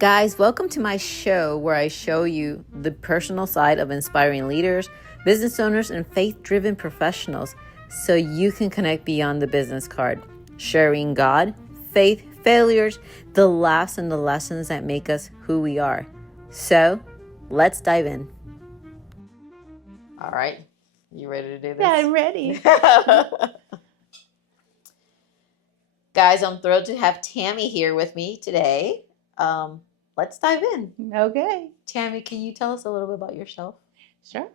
Guys, welcome to my show where I show you the personal side of inspiring leaders, business owners, and faith-driven professionals so you can connect beyond the business card, sharing God, faith, failures, the laughs, and the lessons that make us who we are. So, let's dive in. All right. You ready to do this? Yeah, I'm ready. Guys, I'm thrilled to have Tami here with me today. Let's dive in. Okay. Tami, can you tell us a little bit about yourself? Sure.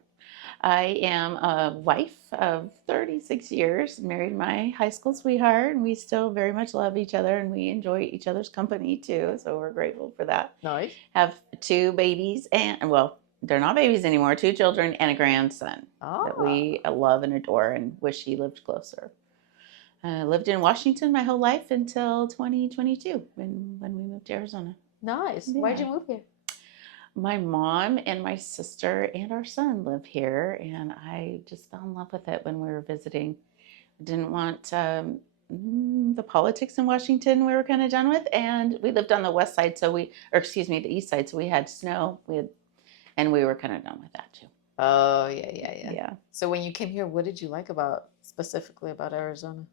I am a wife of 36 years, married my high school sweetheart, and we still very much love each other and we enjoy each other's company too. So we're grateful for that. Nice. Have two babies and, well, they're not babies anymore, two children and a grandson that we love and adore and wish he lived closer. I lived in Washington my whole life until 2022 when we moved to Arizona. Nice. Yeah. Why'd you move here? My mom and my sister and our son live here, and I just fell in love with it when we were visiting. Didn't want the politics in Washington we were kind of done with, and we lived on the west side, the east side, so we had snow, and we were kind of done with that too. Oh, yeah. So when you came here, what did you like specifically about Arizona?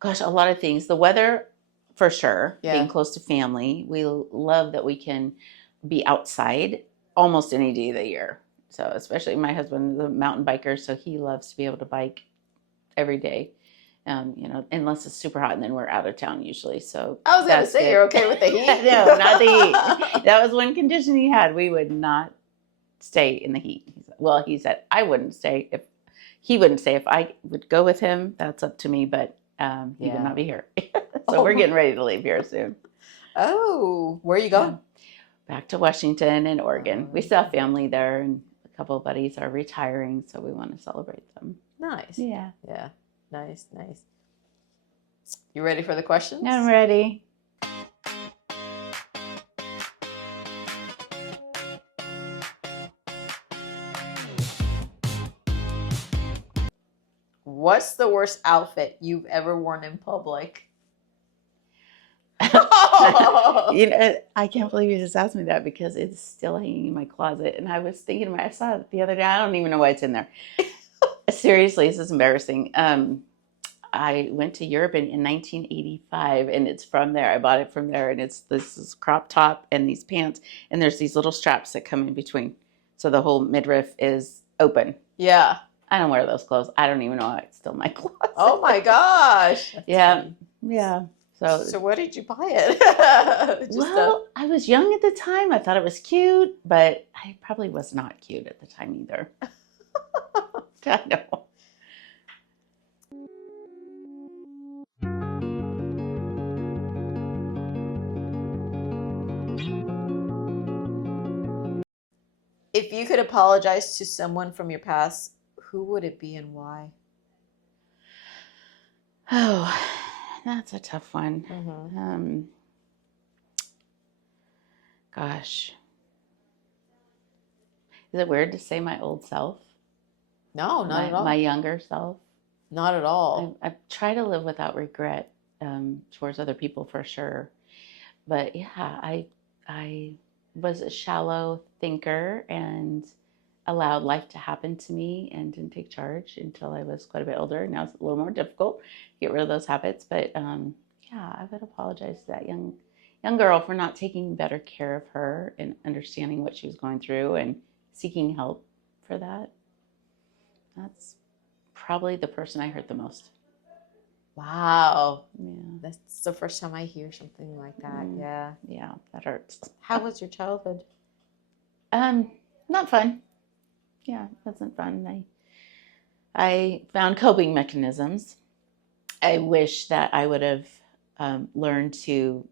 Gosh, a lot of things. The weather, for sure, Yeah. being close to family. We love that we can be outside almost any day of the year. So especially my husband is a mountain biker, so he loves to be able to bike every day. Unless it's super hot, and then we're out of town usually. So I was going to say, good. You're okay with the heat? No, not the heat. That was one condition he had. We would not stay in the heat. He said I wouldn't stay if he wouldn't stay if I would go with him. That's up to me, but he would not be here. So we're getting ready to leave here soon. Oh, where are you going? Back to Washington and Oregon. We still have family there, and a couple of buddies are retiring, so we want to celebrate them. Nice. Yeah. Nice. You ready for the questions? I'm ready. What's the worst outfit you've ever worn in public? I can't believe you just asked me that because it's still hanging in my closet. And I was thinking, I saw it the other day. I don't even know why it's in there. Seriously, this is embarrassing. I went to Europe in 1985, and it's from there. I bought it from there, and it's this crop top and these pants, and there's these little straps that come in between. So the whole midriff is open. Yeah. I don't wear those clothes. I don't even know why it's still in my closet. Oh my gosh. Yeah. So where did you buy it? I was young at the time. I thought it was cute, but I probably was not cute at the time either. I know. If you could apologize to someone from your past, who would it be and why? Oh, that's a tough one. Mm-hmm. Gosh. Is it weird to say my old self? No, not at all. My younger self? Not at all. I try to live without regret towards other people for sure. But yeah, I was a shallow thinker and allowed life to happen to me and didn't take charge until I was quite a bit older. Now it's a little more difficult to get rid of those habits. But I would apologize to that young girl for not taking better care of her and understanding what she was going through and seeking help for that. That's probably the person I hurt the most. Wow. Yeah. That's the first time I hear something like that. Yeah, that hurts. How was your childhood? Not fun. Yeah, it wasn't fun. I found coping mechanisms. I wish that I would have learned to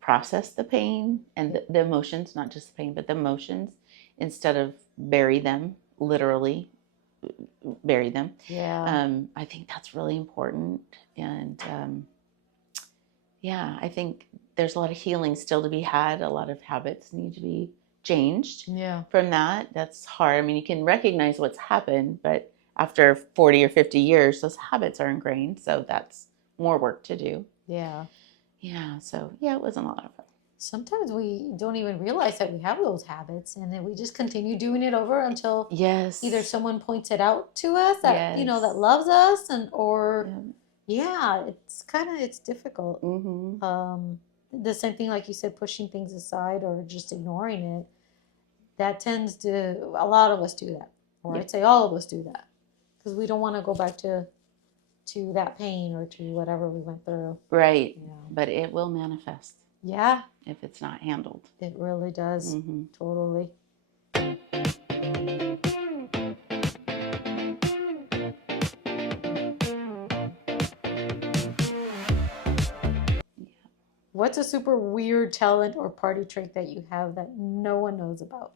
process the pain and the emotions, not just the pain, but the emotions, instead of bury them, literally bury them. Yeah. I think that's really important. And I think there's a lot of healing still to be had. A lot of habits need to be changed from that. That's hard. I mean, you can recognize what's happened, but after 40 or 50 years, those habits are ingrained. So that's more work to do. Yeah. Yeah. So yeah, it wasn't a lot of fun. sometimes we don't even realize that we have those habits, and then we just continue doing it over until Yes. either someone points it out to us that Yes. that loves us, and or Yeah. it's difficult. Mm-hmm. The same thing, like you said, pushing things aside or just ignoring it. That tends to, a lot of us do that, or I'd say all of us do that, because we don't want to go back to that pain or to whatever we went through. Right. Yeah. But it will manifest. Yeah. If it's not handled. It really does. Mm-hmm. Totally. What's a super weird talent or party trick that you have that no one knows about?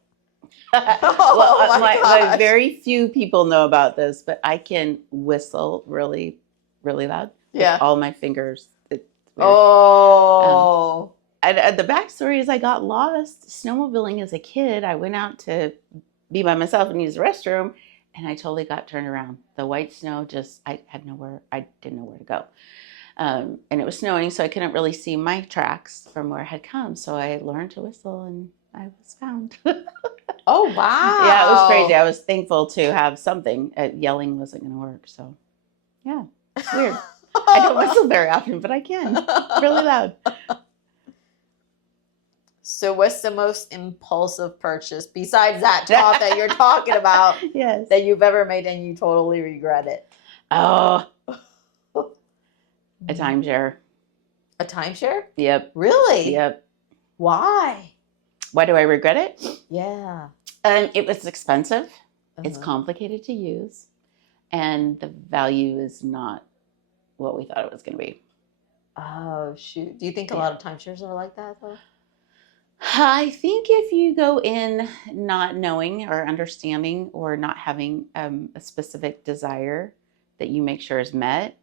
My very few people know about this, but I can whistle really, really loud. Yeah. With all my fingers. It's weird. Oh. The backstory is I got lost snowmobiling as a kid. I went out to be by myself and use the restroom, and I totally got turned around. The white snow I didn't know where to go. And it was snowing, so I couldn't really see my tracks from where I had come. So I learned to whistle, and I was found. Oh, wow. Yeah, it was crazy. I was thankful to have something. Yelling wasn't going to work. So, yeah, it's weird. I don't whistle very often, but I can. Really loud. So what's the most impulsive purchase, besides that top that you're talking about, yes, that you've ever made and you totally regret it? Oh, a timeshare. A timeshare? Yep. Really? Yep. Why? Why do I regret it? Yeah. It was expensive. Uh-huh. It's complicated to use. And the value is not what we thought it was going to be. Oh, shoot. Do you think a lot of timeshares are like that, though? I think if you go in not knowing or understanding or not having a specific desire that you make sure is met,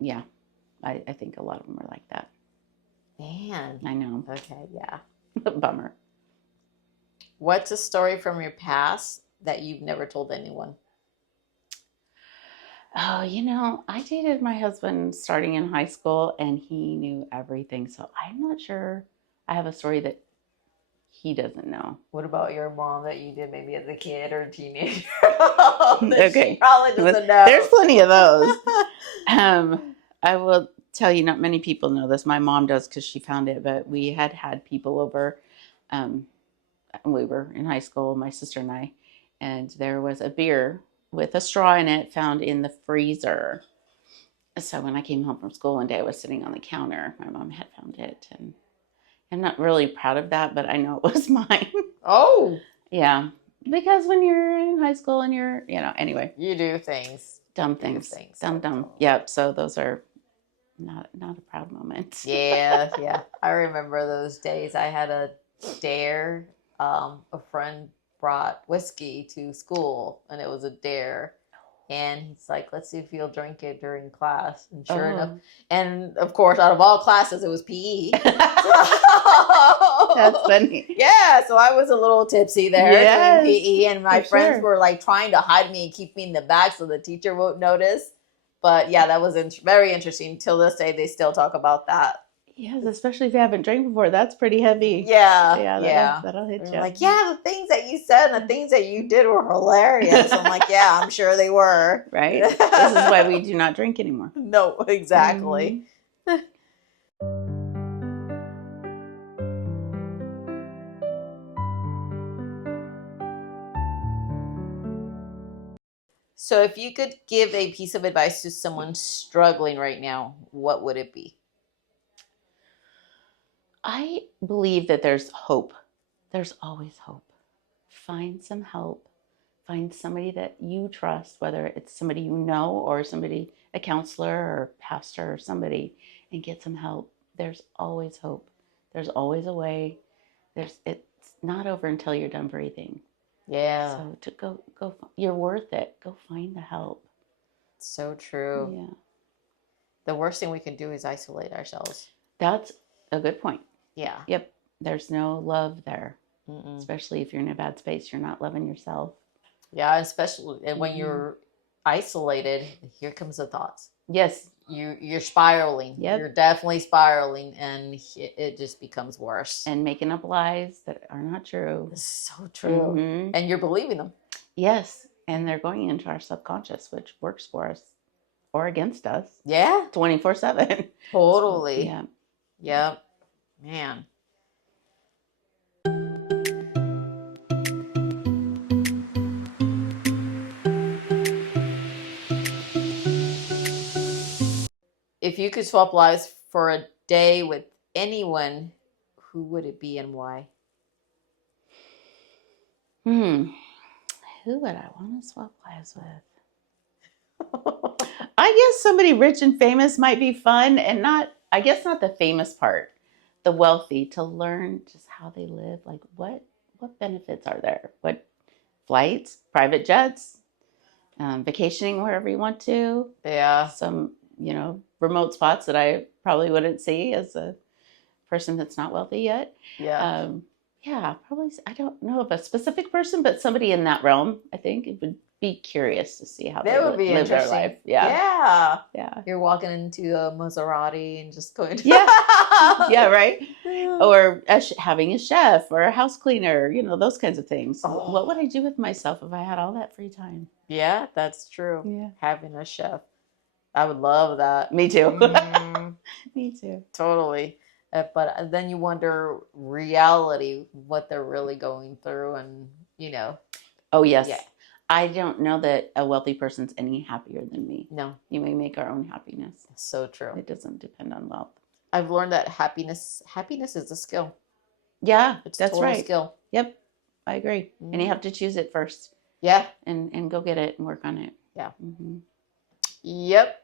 yeah, I think a lot of them are like that. Man. I know. Okay, yeah. Bummer. What's a story from your past that you've never told anyone? Oh, I dated my husband starting in high school, and he knew everything. So I'm not sure I have a story that he doesn't know. What about your mom that you did maybe as a kid or a teenager? Okay. She probably doesn't know. There's plenty of those. I will tell you, not many people know this. My mom does because she found it, but we had people over. We were in high school, my sister and I, and there was a beer with a straw in it found in the freezer. So when I came home from school one day, I was sitting on the counter. My mom had found it, and I'm not really proud of that, but I know it was mine. Oh. Yeah. Because when you're in high school and anyway. You do things. Dumb things. Dumb. Yep. So those are not a proud moment. Yeah. I remember those days. I had a dare. A friend brought whiskey to school, and it was a dare. And he's like, let's see if you'll drink it during class. And sure enough, and of course, out of all classes, it was PE. That's funny. Yeah, so I was a little tipsy there doing PE, and my friends were like trying to hide me and keep me in the back so the teacher won't notice. But yeah, that was very interesting. Till this day, they still talk about that. Yes, especially if you haven't drank before. That's pretty heavy. Yeah. That'll hit you. Like, the things that you said and the things that you did were hilarious. I'm like, yeah, I'm sure they were. Right? This is why we do not drink anymore. No, exactly. Mm-hmm. So if you could give a piece of advice to someone struggling right now, what would it be? I believe that there's hope. There's always hope. Find some help. Find somebody that you trust, whether it's somebody you know or a counselor or pastor or somebody, and get some help. There's always hope. There's always a way. It's not over until you're done breathing. Yeah. So to go, you're worth it. Go find the help. So true. Yeah. The worst thing we can do is isolate ourselves. That's a good point. Yeah. Yep. There's no love there. Mm-mm. Especially if you're in a bad space, you're not loving yourself. Yeah, especially when you're isolated, here comes the thoughts. Yes. You're spiraling. Yep. You're definitely spiraling, and it just becomes worse. And making up lies that are not true. It's so true. And you're believing them. Yes. And they're going into our subconscious, which works for us or against us. Yeah. 24/7. Totally. So, yeah. Yep. Man. If you could swap lives for a day with anyone, who would it be and why? Who would I want to swap lives with? I guess somebody rich and famous might be fun, and not the famous part, the wealthy, to learn just how they live. Like what benefits are there? What flights, private jets, vacationing wherever you want to. Yeah. Some, remote spots that I probably wouldn't see as a person that's not wealthy yet. Yeah. Yeah, probably. I don't know of a specific person, but somebody in that realm. I think it would be curious to see how they would be live their life. Yeah. Yeah. You're walking into a Maserati and just going to yeah, right. Or having a chef or a house cleaner, those kinds of things. Oh. What would I do with myself if I had all that free time? Yeah, that's true. Yeah. Having a chef. I would love that. Me too. Me too. Totally. But then you wonder reality, what they're really going through, and Oh, yes. Yeah. I don't know that a wealthy person's any happier than me. No. We make our own happiness. So true. It doesn't depend on wealth. I've learned that happiness is a skill. Yeah, it's that's total right. Skill. Yep, I agree. And you have to choose it first. Yeah. And go get it and work on it. Yeah. Yep.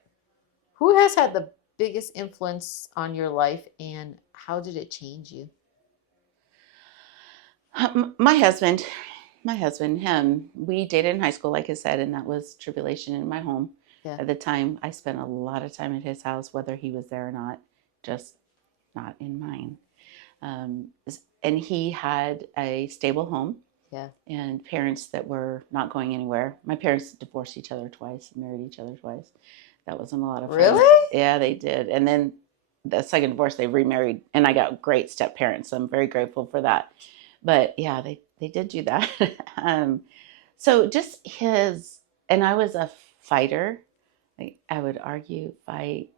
Who has had the biggest influence on your life, and how did it change you? My husband, we dated in high school, like I said, and that was tribulation in my home. Yeah. At the time, I spent a lot of time at his house, whether he was there or not, just not in mine. And he had a stable home. Yeah. And parents that were not going anywhere. My parents divorced each other twice, married each other twice. That wasn't a lot of fun. Really? Yeah, they did. And then the second divorce, they remarried, and I got great step parents. So I'm very grateful for that. But yeah, they did do that. So just and I was a fighter. I would argue, fight,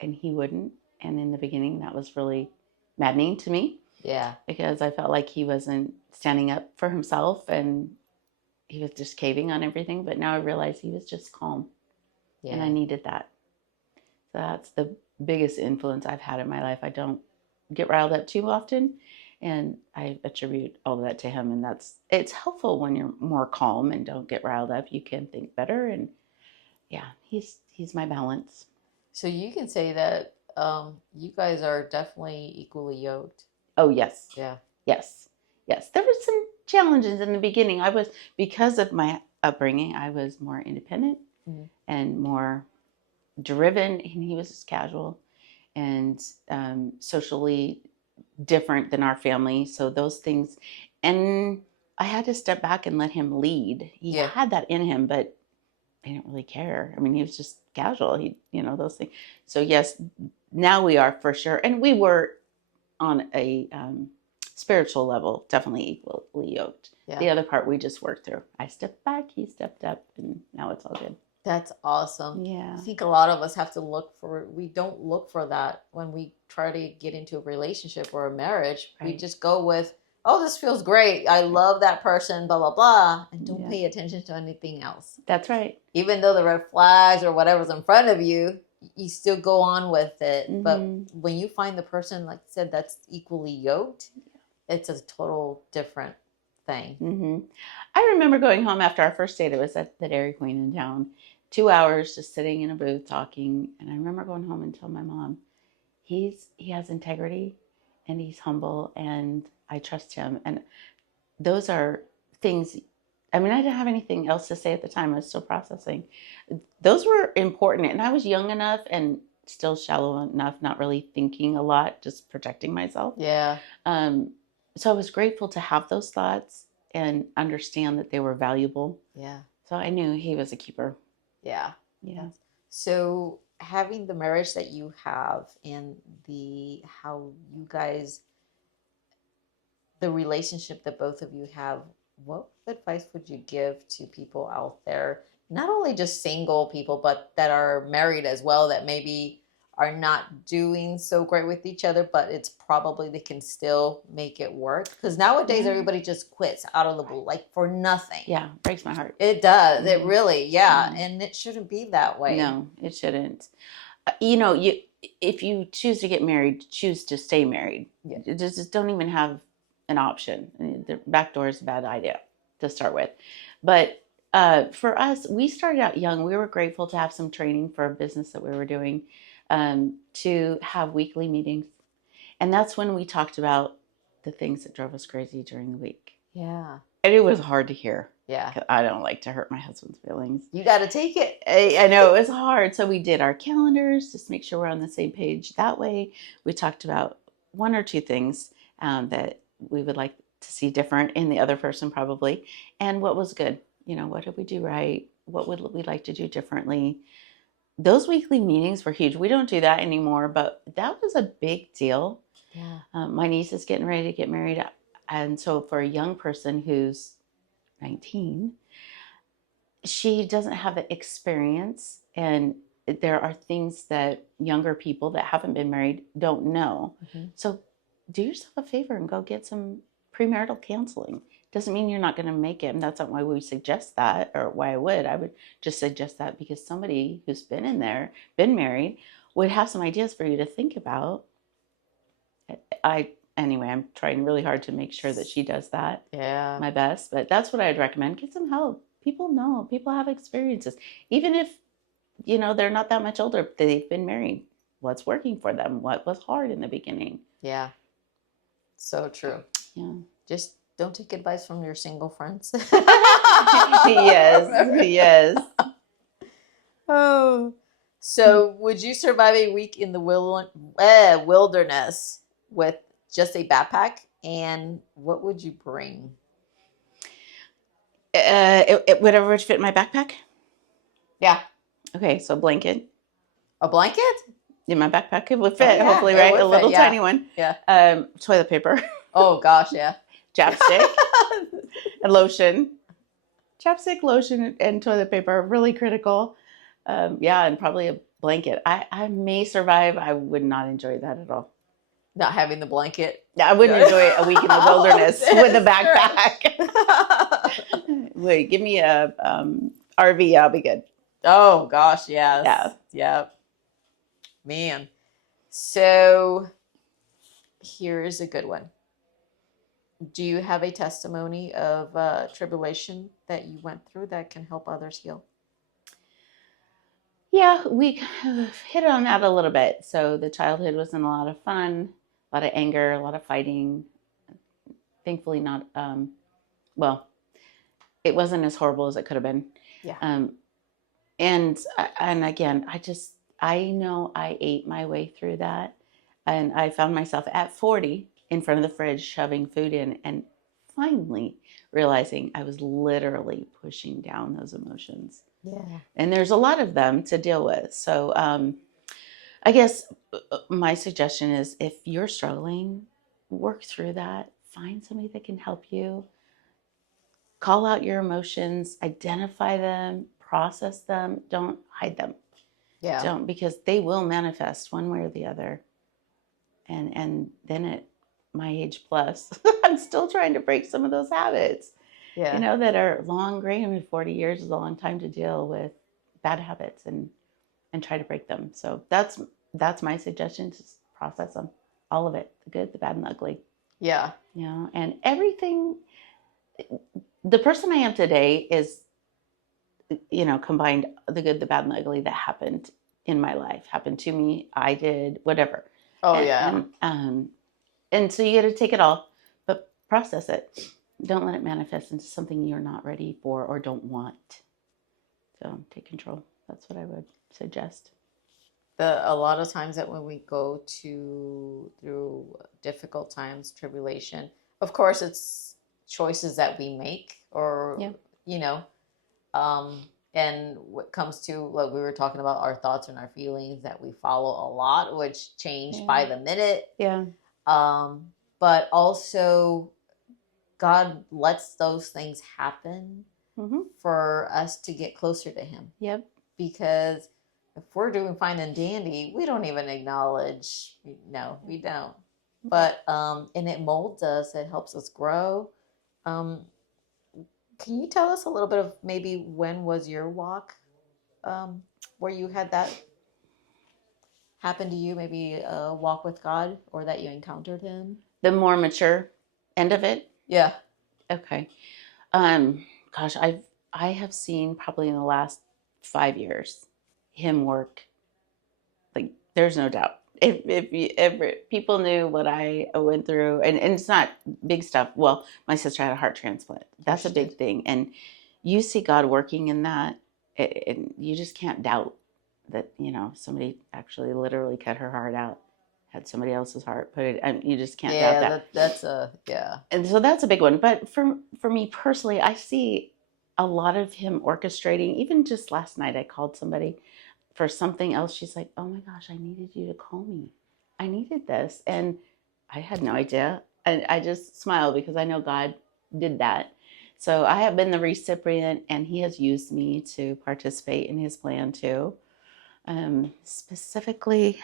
and he wouldn't. And in the beginning, that was really maddening to me. Yeah. Because I felt like he wasn't standing up for himself, and he was just caving on everything. But now I realize he was just calm. Yeah. And I needed that. So that's the biggest influence I've had in my life. I don't get riled up too often, and I attribute all of that to him. And it's helpful when you're more calm and don't get riled up. You can think better, and yeah, he's my balance. So you can say that you guys are definitely equally yoked. Oh, yes. Yeah. Yes. There were some challenges in the beginning. Because of my upbringing, I was more independent and more driven, and he was just casual and socially different than our family. So those things, and I had to step back and let him lead. He had that in him, but I didn't really care. I mean, he was just casual. Those things. So yes, now we are for sure. And we were on a spiritual level, definitely equally yoked. Yeah. The other part we just worked through. I stepped back, he stepped up, and now it's all good. That's awesome. Yeah. I think a lot of us have to we don't look for that when we try to get into a relationship or a marriage. Right. We just go with, oh, this feels great. I love that person, blah, blah, blah. And don't pay attention to anything else. That's right. Even though the red flags or whatever's in front of you, you still go on with it. Mm-hmm. But when you find the person, like I said, that's equally yoked, it's a total different thing. Mm-hmm. I remember going home after our first date. It was at the Dairy Queen in town. 2 hours just sitting in a booth talking. And I remember going home and telling my mom, he has integrity and he's humble and I trust him. And those are things, I mean, I didn't have anything else to say at the time. I was still processing. Those were important. And I was young enough and still shallow enough, not really thinking a lot, just protecting myself. Yeah. So I was grateful to have those thoughts and understand that they were valuable. Yeah. So I knew he was a keeper. Yeah. Yeah. So having the marriage that you have and how you guys, the relationship that both of you have, what advice would you give to people out there, not only just single people, but that are married as well, that maybe are not doing so great with each other, but it's probably they can still make it work? Because nowadays everybody just quits out of the blue, like for nothing. Yeah, breaks my heart. It does. It really, yeah. And it shouldn't be that way. No, it shouldn't. If you choose to get married, choose to stay married. Yeah. Just don't even have an option. The back door is a bad idea to start with. But for us, we started out young. We were grateful to have some training for a business that we were doing, to have weekly meetings. And that's when we talked about the things that drove us crazy during the week. Yeah. And it was hard to hear. Yeah. I don't like to hurt my husband's feelings. You got to take it. I know it was hard. So we did our calendars, just make sure we're on the same page. That way we talked about one or two things that we would like to see different in the other person probably. And what was good. What did we do right? What would we like to do differently? Those weekly meetings were huge. We don't do that anymore, but that was a big deal. Yeah. My niece is getting ready to get married. And so for a young person who's 19, she doesn't have the experience, and there are things that younger people that haven't been married don't know. Mm-hmm. So do yourself a favor and go get some premarital counseling. Doesn't mean you're not going to make it, and that's not why we suggest that, or why I would just suggest that because somebody who's been been married, would have some ideas for you to think about. Anyway, I'm trying really hard to make sure that she does that. Yeah. My best, but that's what I'd recommend. Get some help. People know. People have experiences. Even if, they're not that much older, they've been married. What's working for them? What was hard in the beginning? Yeah. So true. Yeah. Just don't take advice from your single friends. Yes. Oh. So would you survive a week in the wilderness with just a backpack? And what would you bring? Whatever would fit in my backpack? Yeah. Okay, so blanket. A blanket? In my backpack, it would fit, hopefully, right? A little tiny one. Yeah. Toilet paper. Oh, gosh, yeah. Chapstick. And lotion. Chapstick, lotion, and toilet paper are really critical. And probably a blanket. I may survive. I would not enjoy that at all. Not having the blanket? I wouldn't enjoy a week in the wilderness with a backpack. Wait, give me a RV. I'll be good. Oh, gosh, yes. Yeah. Yep. Man. So here's a good one. Do you have a testimony of tribulation that you went through that can help others heal? Yeah, we hit on that a little bit. So the childhood wasn't a lot of fun, a lot of anger, a lot of fighting. Thankfully not, it wasn't as horrible as it could have been. Yeah. And again, I know I ate my way through that. And I found myself at 40 in front of the fridge shoving food in and finally realizing I was literally pushing down those emotions. Yeah. And there's a lot of them to deal with. So I guess my suggestion is if you're struggling, work through that. Find somebody that can help you. Call out your emotions, identify them, process them. Don't hide them. Yeah. Don't, because they will manifest one way or the other. And then at my age plus, I'm still trying to break some of those habits. Yeah. That are long grain. I mean, 40 years is a long time to deal with bad habits and try to break them. So that's my suggestion. Just process them, all of it, the good, the bad, and the ugly. Yeah. And everything. The person I am today is, combined the good, the bad, and the ugly that happened in my life, happened to me. I did whatever. Oh, yeah. And so you got to take it all, but process it. Don't let it manifest into something you're not ready for or don't want. So take control. That's what I would suggest. A lot of times that when we go through difficult times, tribulation, of course it's choices that we make or, And what comes to, like we were talking about, our thoughts and our feelings that we follow a lot, which change by the minute. Yeah. But also God lets those things happen for us to get closer to him. Yep. Because if we're doing fine and dandy, we don't even acknowledge, no, we don't. But and it molds us, it helps us grow. Can you tell us a little bit of maybe when was your walk where you had that happen to you, maybe a walk with God, or that you encountered him? The more mature end of it? Yeah. Okay. Gosh, I have seen probably in the last 5 years him work. Like, there's no doubt. If people knew what I went through, and it's not big stuff. Well, my sister had a heart transplant. That's a big thing. And you see God working in that, and you just can't doubt that, somebody actually literally cut her heart out, had somebody else's heart put it, and you just can't doubt that. That's a, yeah. And so that's a big one. But for me personally, I see a lot of him orchestrating. Even just last night, I called somebody for something else. She's like, oh my gosh, I needed you to call me. I needed this. And I had no idea. And I just smiled because I know God did that. So I have been the recipient, and he has used me to participate in his plan too. Specifically,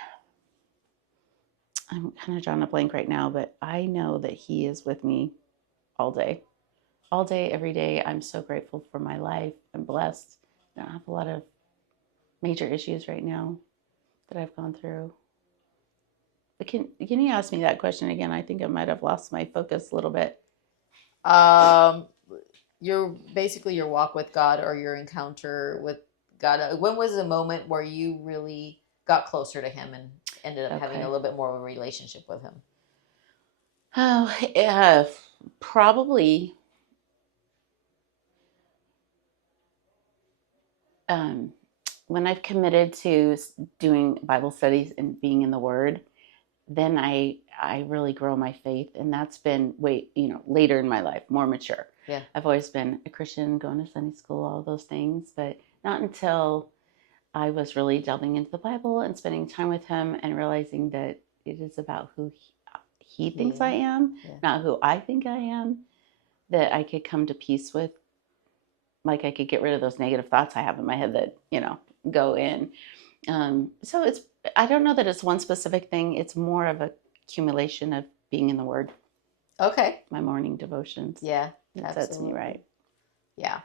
I'm kind of drawing a blank right now, but I know that he is with me all day, every day. I'm so grateful for my life. I'm blessed. I don't have a lot of major issues right now that I've gone through. But can you ask me that question again? I think I might have lost my focus a little bit. Your walk with God, or your encounter with God. When was the moment where you really got closer to him and ended up having a little bit more of a relationship with him? Oh, probably when I've committed to doing Bible studies and being in the Word, then I really grow my faith, and that's been later in my life, more mature. Yeah, I've always been a Christian, going to Sunday school, all those things, but not until I was really delving into the Bible and spending time with him and realizing that it is about who he thinks I am, not who I think I am, that I could come to peace with. Like, I could get rid of those negative thoughts I have in my head that, go in. So I don't know that it's one specific thing. It's more of a accumulation of being in the Word. Okay. My morning devotions. Yeah. That sets me right. Yeah.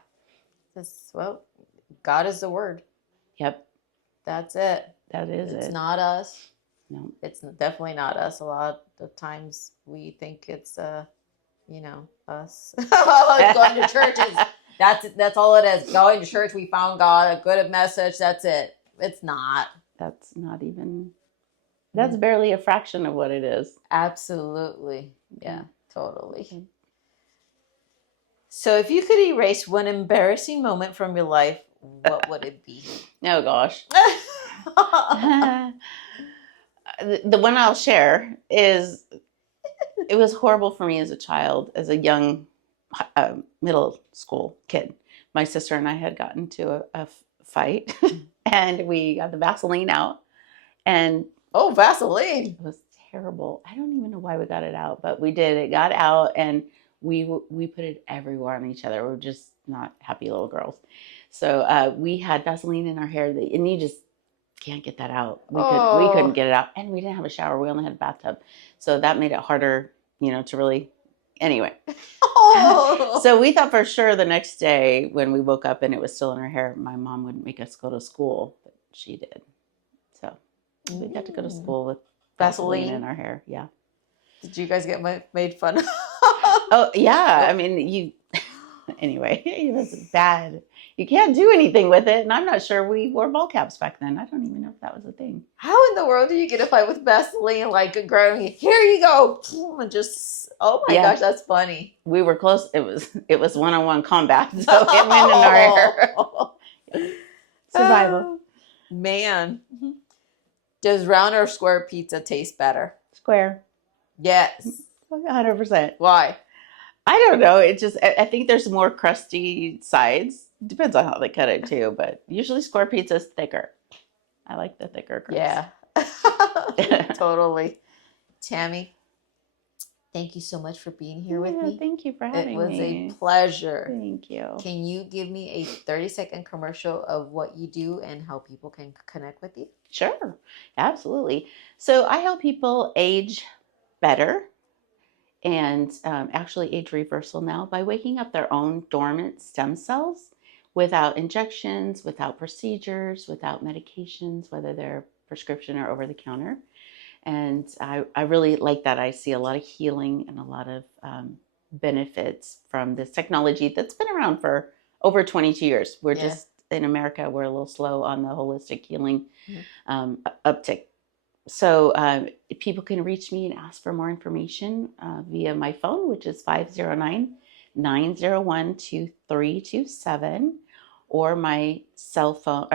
God is the Word. Yep. That's it. That is it. It's not us. No. It's definitely not us. A lot of times we think it's, us. Going to church is, that's all it is. Going to church, we found God, a good message, that's it. It's not. That's not even, that's barely a fraction of what it is. Absolutely. Yeah, totally. Mm-hmm. So if you could erase one embarrassing moment from your life, what would it be? Oh, gosh. The one I'll share is, it was horrible for me as a child, as a young middle school kid. My sister and I had gotten to a fight, and we got the Vaseline out. And oh, Vaseline! It was terrible. I don't even know why we got it out, but we did. It got out, and we put it everywhere on each other. We were just not happy little girls. So we had Vaseline in our hair, and you just can't get that out. We couldn't get it out, and we didn't have a shower. We only had a bathtub, so that made it harder, to really. Anyway, so we thought for sure the next day when we woke up and it was still in her hair, my mom wouldn't make us go to school, but she did. So we got to go to school with Vaseline in our hair. Yeah. Did you guys get made fun of? Oh yeah, I mean Anyway, it was bad. You can't do anything with it, and I'm not sure we wore ball caps back then. I don't even know if that was a thing. How in the world do you get a fight with Vaseline? Like, growing, here you go, and just, oh my gosh, that's funny. We were close. It was one-on-one combat, so it went in our hair. Survival. Man, does round or square pizza taste better? Square. Yes. 100%. Why? I don't know. It just, I think there's more crusty sides Depends on how they cut it too, but usually square pizza is thicker. I like the thicker crust. Yeah. Totally. Tami, thank you so much for being here with me. Thank you for having me. It was me. a pleasure. Thank you. Can you give me a 30-second commercial of what you do and how people can connect with you? Sure. Absolutely. So I help people age better and actually age reversal now by waking up their own dormant stem cells without injections, without procedures, without medications, whether they're prescription or over the counter. And I really like that. I see a lot of healing and a lot of benefits from this technology that's been around for over 22 years. We're just in America, we're a little slow on the holistic healing uptick. So people can reach me and ask for more information via my phone, which is 509-901-2327, or my cell phone,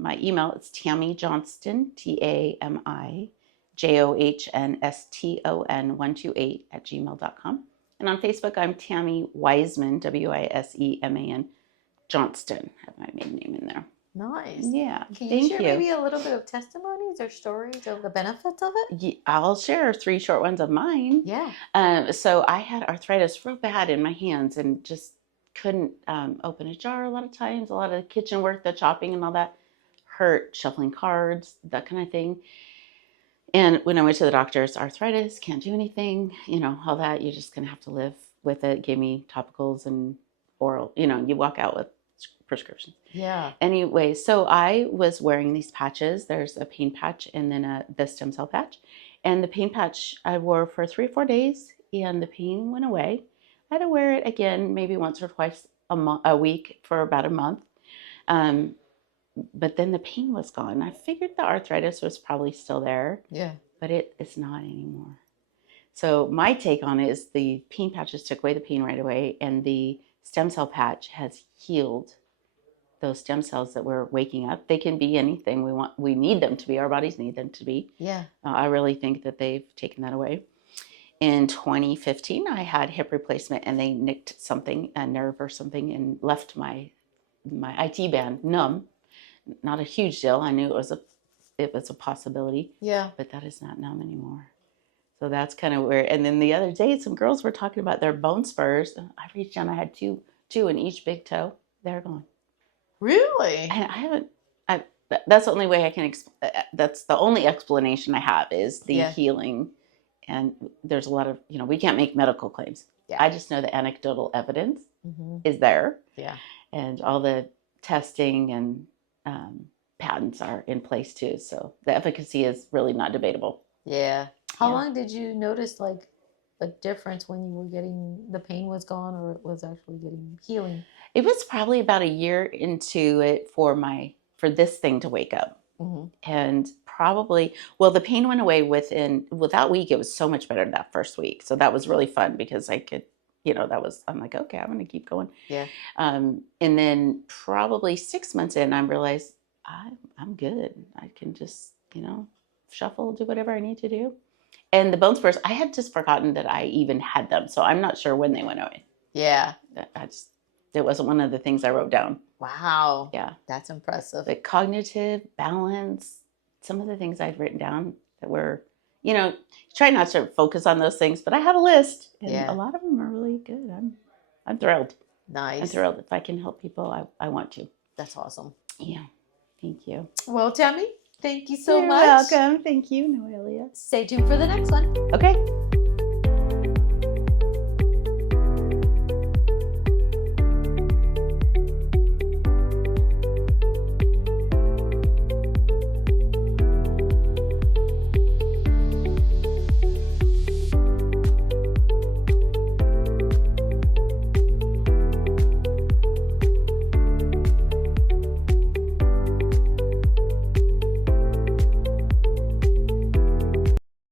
my email, it's Tami Johnston, TamiJohnston128 And on Facebook, I'm Tami Wiseman, Wiseman, Johnston. I have my maiden name in there. Nice. Yeah. Can you share maybe a little bit of testimonies or stories of the benefits of it? Yeah, I'll share 3 short ones of mine. Yeah. So I had arthritis real bad in my hands and just couldn't open a jar a lot of times. A lot of the kitchen work, the chopping and all that hurt, shuffling cards, that kind of thing. And when I went to the doctor's, arthritis, can't do anything, all that. You're just going to have to live with it. Gave me topicals and oral, you walk out with prescriptions. Yeah. Anyway, so I was wearing these patches. There's a pain patch and then the stem cell patch. And the pain patch I wore for 3 or 4 days and the pain went away. I had to wear it again, maybe once or twice a week for about a month. But then the pain was gone. I figured the arthritis was probably still there. Yeah. But it is not anymore. So my take on it is the pain patches took away the pain right away, and the stem cell patch has healed those stem cells that we're waking up. They can be anything we want. We need them to be. Our bodies need them to be. Yeah. I really think that they've taken that away. In 2015, I had hip replacement, and they nicked something, a nerve or something, and left my IT band numb. Not a huge deal. I knew it was a possibility. Yeah. But that is not numb anymore. So that's kind of weird. And then the other day, some girls were talking about their bone spurs. I reached down. I had two in each big toe. They're gone. Really? And that's the only way I can, that's the only explanation I have is the healing. And there's a lot of, we can't make medical claims. Yeah. I just know the anecdotal evidence is there. Yeah. And all the testing and patents are in place too. So the efficacy is really not debatable. Yeah. How long did you notice a difference when you were getting, the pain was gone or it was actually getting healing? It was probably about a year into it for this thing to wake up. And probably, the pain went away within that week. It was so much better that first week. So that was really fun because I could, I'm like, okay, I'm going to keep going. Yeah. And then probably 6 months in, I realized I'm good. I can just, shuffle, do whatever I need to do. And the bone spurs, I had just forgotten that I even had them. So I'm not sure when they went away. Yeah. It wasn't one of the things I wrote down. Wow. Yeah. That's impressive. But cognitive, balance, some of the things I'd written down that were, try not to focus on those things, but I have a list. And a lot of them are really good. I'm thrilled. Nice. I'm thrilled. If I can help people, I want to. That's awesome. Yeah. Thank you. Well, Tami, thank you so much. You're welcome. Thank you, Noelia. Stay tuned for the next one. Okay.